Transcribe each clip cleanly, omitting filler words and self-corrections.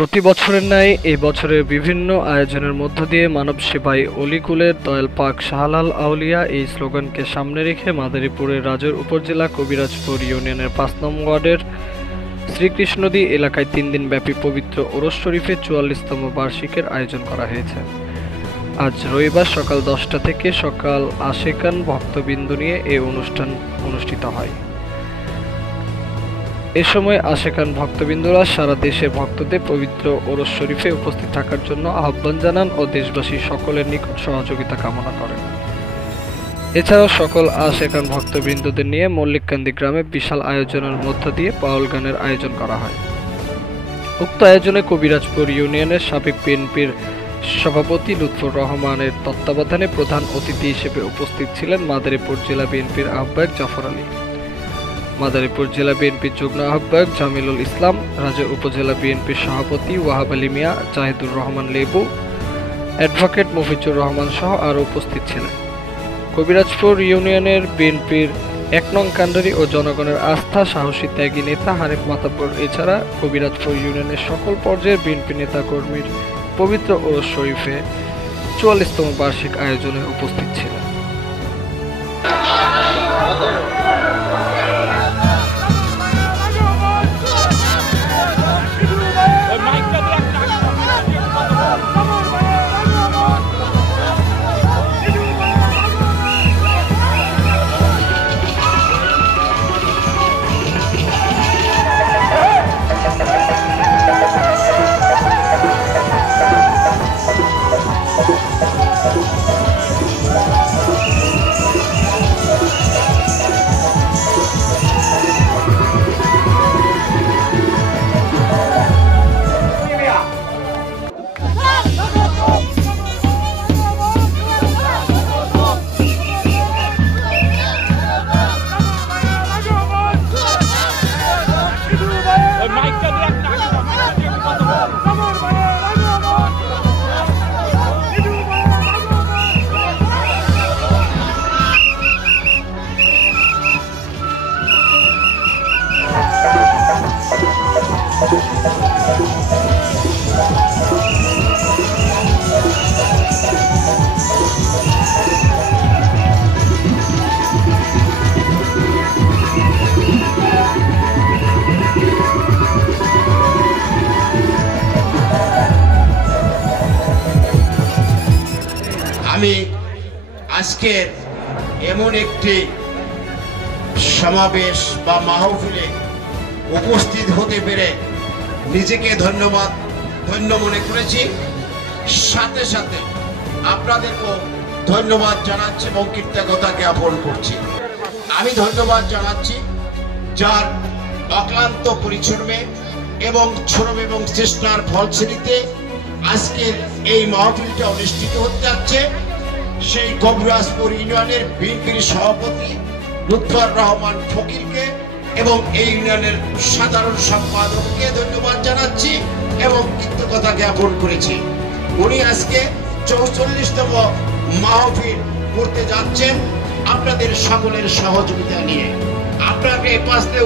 প্রতি বছরের ন্যায় এ বছরের বিভিন্ন আয়োজনের মধ্য দিয়ে মানব সেবায় অলিকুলের দয়াল পাক শাহলাল আউলিয়া এই স্লোগানকে সামনে রেখে মাদারীপুরের রাজৈর উপজেলা কবিরাজপুর ইউনিয়নের ৫ নং ওয়ার্ডের শ্রীকৃষ্ণদী এলাকায় ৩ দিনব্যাপী পবিত্র ওরস শরীফে ৪৪তম বার্ষিকের আয়োজন করা হয়েছে। আজ রবিবার সকাল ১০টা থেকে সকাল আশেকান ভক্তবৃন্দ নিয়ে এই অনুষ্ঠান অনুষ্ঠিত হয়। এ সময় আশেকান ভক্তবৃন্দরা সারা দেশের ভক্তদের পবিত্র ওরস শরীফে উপস্থিত থাকার জন্য আহ্বান জানান ও দেশবাসী সকলের নিকট সহযোগিতা কামনা করেন। এছাড়াও সকল আশেকান ভক্তবৃন্দদের নিয়ে মল্লিককান্দি গ্রামে বিশাল আয়োজনের মধ্য দিয়ে বাউল গানের আয়োজন করা হয়। উক্ত আয়োজনে কবিরাজপুর ইউনিয়নের সাবেক বিএনপির সভাপতি লুৎফর রহমানের তত্ত্বাবধানে প্রধান অতিথি হিসেবে উপস্থিত ছিলেন মাদারীপুর জেলা বিএনপির আহ্বায়ক জাফর আলী, মাদারীপুর জেলা বিএনপির যুগ্ম আহ্বায়ক জামিলুল ইসলাম, রাজৈর উপজেলা বিএনপির সভাপতি ওয়াহাব আলী মিয়া, জাহিদুর রহমান লেবু, অ্যাডভোকেট মফিজুর রহমান সহ আরও উপস্থিত ছিলেন। কবিরাজপুর ইউনিয়নের বিএনপির ১ নং কান্ডারি ও জনগণের আস্থা সাহসী ত্যাগী নেতা হানিফ মাতাব্বর এছাড়া কবিরাজপুর ইউনিয়নের সকল পর্যায়ের বিএনপি নেতাকর্মীর পবিত্র ওরস শরীফে ৪৪তম বার্ষিক আয়োজনে উপস্থিত ছিলেন। আমি আজকের এমন একটি সমাবেশ বা মাহফিলে উপস্থিত হতে পেরে নিজেকে ধন্য মনে করেছি। সাথে সাথে আপনাদেরকেও ধন্যবাদ জানাচ্ছি এবং কৃতজ্ঞতা জ্ঞাপন করছি। আমি ধন্যবাদ জানাচ্ছি যার অক্লান্ত পরিশ্রমে এবং শ্রম এবং চেষ্টার ফলশ্রুতিতে আজকের এই মাহফিলটা অনুষ্ঠিত হতে যাচ্ছে। সেই কবিরাজপুর ইউনিয়নের বিএনপির সভাপতি লুৎফর রহমান ফকিরকে এবং এই ইউনিয়নের সাধারণ সম্পাদককে ধন্যবাদ জানাচ্ছি এবং কৃতজ্ঞতা জ্ঞাপন করেছি। উনি আজকে ৪৪তম মাহফিল করতে যাচ্ছেন আপনাদের সকলের সহযোগিতা নিয়ে। আপনাকে এই পাশে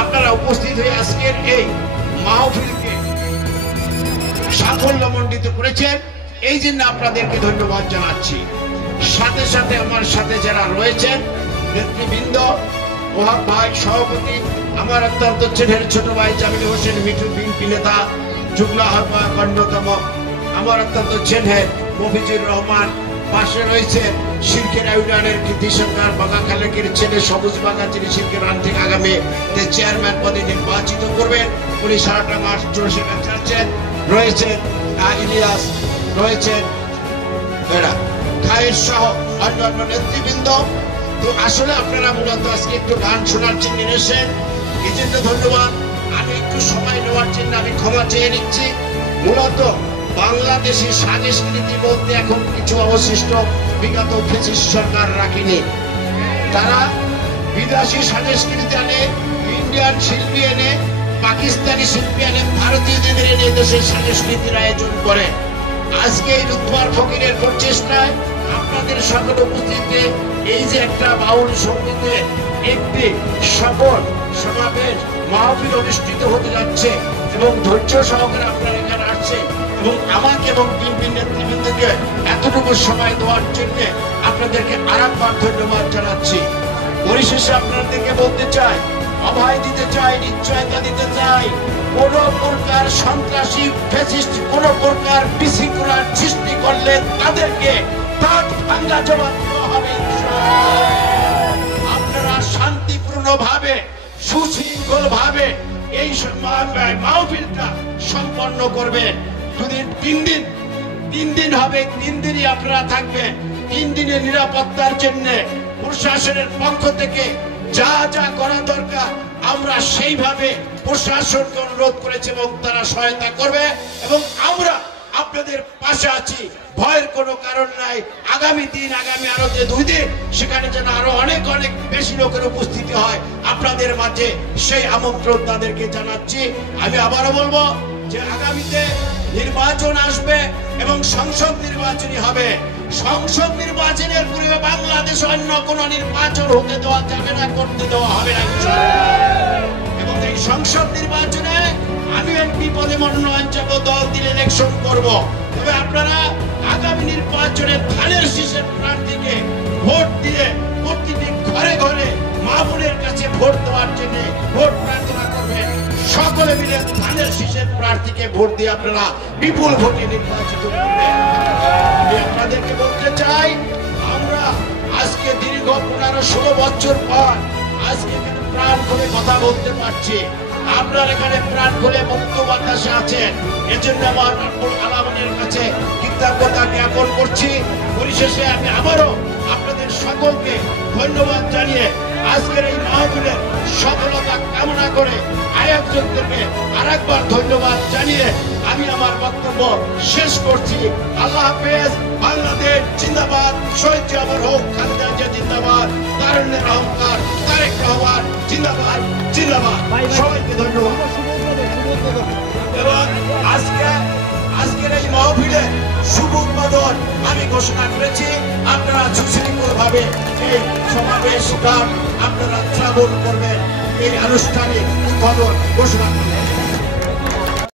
আপনারা উপস্থিত হয়ে আজকের এই মাহফিলকে সাফল্যমণ্ডিত করেছেন, এই জন্য আপনাদেরকে ধন্যবাদ জানাচ্ছি। সাথে সাথে আমার সাথে যারা রয়েছেন নেতৃবৃন্দ, ওহাব ভাই সভাপতি, আমার অত্যন্ত ছেলের ছোট ভাই জামিল হোসেন মিঠু বিএনপি নেতা, যুগ্ম আহ্বায়ক অন্যতম আমার অত্যন্ত ছেলে মফিজুর রহমান, পাশে রয়েছে শিরকের ইউনিয়নের কৃতি সরকার বাগা খালেকের ছেলে সবুজ বাগা, যিনি শিরকের থেকে আগামী চেয়ারম্যান পদে নির্বাচিত করবেন, উনি সারাটা মাস চষে যাচ্ছেন। রয়েছেন ইলিয়াস, রয়েছেন খায়ের সহ অন্যান্য নেতৃবৃন্দ। তো আসলে আপনারা মূলত আজকে একটু গান শোনার জন্য এসেছেন, এই জন্য ধন্যবাদ। আমি একটু সময় নেওয়ার জন্য আমি ক্ষমা চেয়ে নিচ্ছি। মূলত বাংলাদেশের সংস্কৃতির মধ্যে এখন কিছু অবশিষ্ট বিগত ফ্যাসিস্ট সরকার রাখেনি। তারা বিদেশি সংস্কৃতি আনে, ইন্ডিয়ান শিল্পী এনে, পাকিস্তানি শিল্পী এনে, ভারতীয়দের এনে দেশের সংস্কৃতির আয়োজন করে। আজকে এই লুৎফর ফকিরের প্রচেষ্টায় আপনাদের সকল উপস্থিতিতে এই যে একটা বাউল সঙ্গীতের একটি সফল সমাবেশ মাহফিল অনুষ্ঠিত হতে যাচ্ছে, এবং ধৈর্য সহকারে আপনারা এখানে আসছেন এবং আমাকে এবং বিএনপি নেতৃবৃন্দকে এতটুকু সময় দেওয়ার জন্য আপনাদেরকে আরেকবার ধন্যবাদ জানাচ্ছি। পরিশেষে আপনাদেরকে বলতে চাই, অভয় দিতে চাই, নিশ্চয়তা দিতে চাই, কোন প্রকার সন্ত্রাসী ফ্যাসিস্ট কোন প্রকার বিশৃঙ্খলার সৃষ্টি করলে তাদেরকে তার ভাঙ্গা জবাব দেওয়া হবে। আপনারা শান্তিপূর্ণ ভাবে সুশৃঙ্খল ভাবে এই মাহফিলটা সম্পন্ন করবেন। যদি তিন দিন হবে, 3 দিনই আপনারা থাকবেন। 3 দিনের নিরাপত্তার জন্য প্রশাসনের পক্ষ থেকে যা যা করা দরকার আমরা সেইভাবে প্রশাসনকে অনুরোধ করেছি এবং তারা সহায়তা করবে এবং আমরা আপনাদের পাশে আছি। ভয়ের কোনো কারণ নাই। আগামী আরো যে 2 দিন সেখানে যেন আরো অনেক বেশি লোকের উপস্থিতি হয় আপনাদের মাঝে, সেই আমন্ত্রণ তাদেরকে জানাচ্ছি। আমি আবারও বলবো যে আগামীতে নির্বাচন আসবে এবং সংসদ নির্বাচনই হবে। সংসদ নির্বাচনের পূর্বে বাংলাদেশে অন্য কোন নির্বাচন হতে দেওয়া যাবে না, করতে দেওয়া হবে না। এবং এই সংসদ নির্বাচনে আমি এমপি পদে মনোনয়ন চাবো, দল দিলে ইলেকশন করব। তবে আপনারা আগামী নির্বাচনে ধানের শীষের প্রার্থীকে ভোট দিয়ে প্রতিটি ঘরে ঘরে মা বোনের কাছে ভোট দেওয়ার জন্য ভোট প্রার্থনা করবেন। সকলে মিলে ধানের শীষের প্রার্থীকে ভোট দিয়ে আপনারা বিপুল ভোটে নির্বাচিত করবেন। আমি আপনাদেরকে বলতে চাই, আমরা আজকে দীর্ঘ 15-16 বছর পর আজকে এখানে প্রাণ খুলে কথা বলতে পারছি। আপনারা এখানে প্রাণ খুলে মুক্ত বাতাসে আছেন, এজন্য আমার আলামনের কাছে কৃতজ্ঞতা জ্ঞাপন করছি। পরিশেষে আমি আবারও আপনাদের সকলকে ধন্যবাদ জানিয়ে আজকের এই মাহফিলের সফলতা কামনা করে আয়োজকদেরকে আরেকবার ধন্যবাদ জানিয়ে আমি আমার বক্তব্য শেষ করছি। আল্লাহ হাফেজ। বাংলাদেশ জিন্দাবাদ। শহীদ জিয়াউর হোক, খালেদা জিয়া জিন্দাবাদ, তারুণ্যের অহংকার তারেক রহমান জিন্দাবাদ জিন্দাবাদ। সবাইকে ধন্যবাদ। এবং আজকের এই মাহফিলে শুভ উদ্বোধন আমি ঘোষণা করেছি। আপনারা সুশৃঙ্খল ভাবে এই সমাবেশ আপনারা শ্রবণ করবেন। এই আনুষ্ঠানিক উদ্বোধন ঘোষণা করবেন।